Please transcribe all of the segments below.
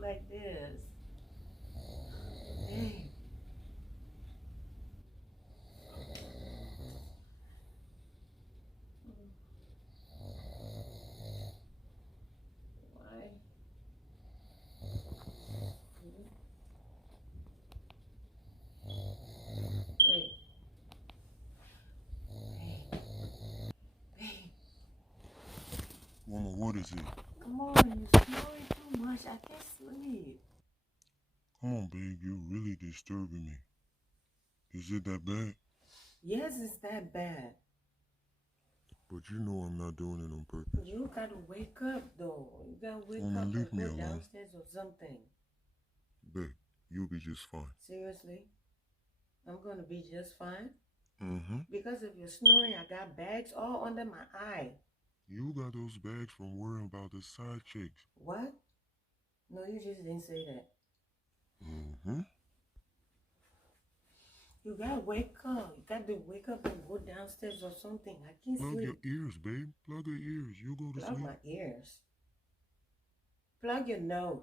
like this. Hey. Why? Hey. Hey. Hey. Mama, what is it? Come on, you're snoring too much. I can't sleep. Come on, babe, you're really disturbing me. Is it that bad? Yes, it's that bad. But you know I'm not doing it on purpose. You gotta wake up though. You gotta wake Mama, up and leave me go alone. downstairs or something. Babe, you'll be just fine. Seriously? I'm gonna be just fine? Mm-hmm. Because of your snoring, I got bags all under my eye. You got those bags from worrying about the side chicks. What? No, you just didn't say that. Mm-hmm. You gotta wake up. You gotta wake up and go downstairs or something. I can't Plug your sleep. ears, babe. Plug your ears. You go to Plug sleep. my ears. Plug your nose.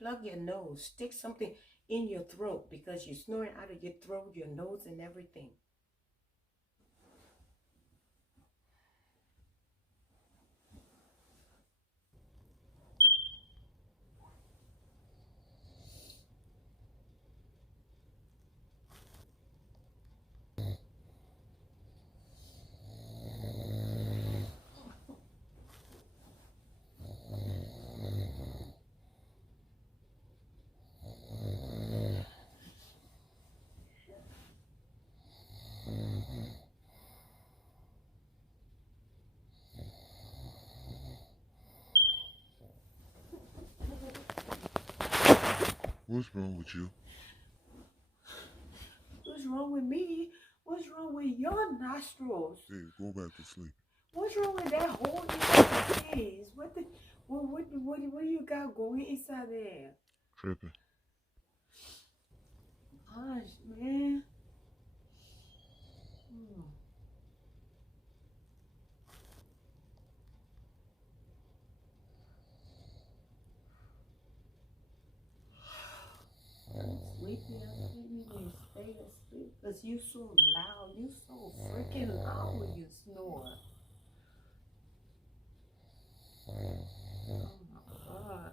Plug your nose. Stick something in your throat because you're snoring out of your throat, your nose, and everything. What's wrong with you? What's wrong with me? What's wrong with your nostrils? Babe, go back to sleep. What's wrong with that hole in your face? What do you got going inside there? Tripping. Gosh, man. Hmm. I'm sleepy. I'm sleepy. You stay asleep because you so loud. You so freaking loud when you snore. Oh my God.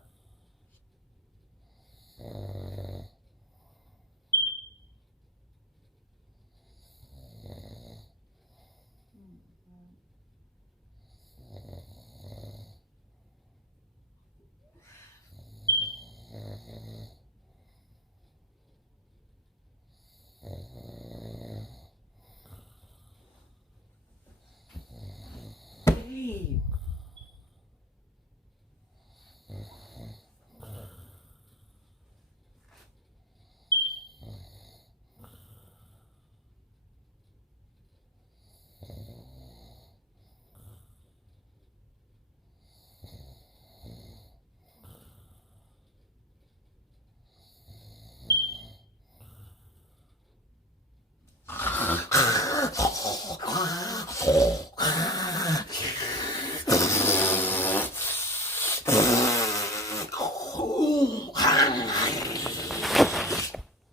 Babe.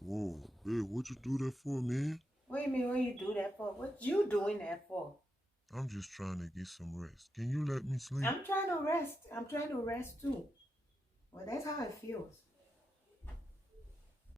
Whoa, babe, what you do that for, man? What do you mean what you do that for? What you doing that for? I'm just trying to get some rest. Can you let me sleep? I'm trying to rest. I'm trying to rest too. Well, that's how it feels.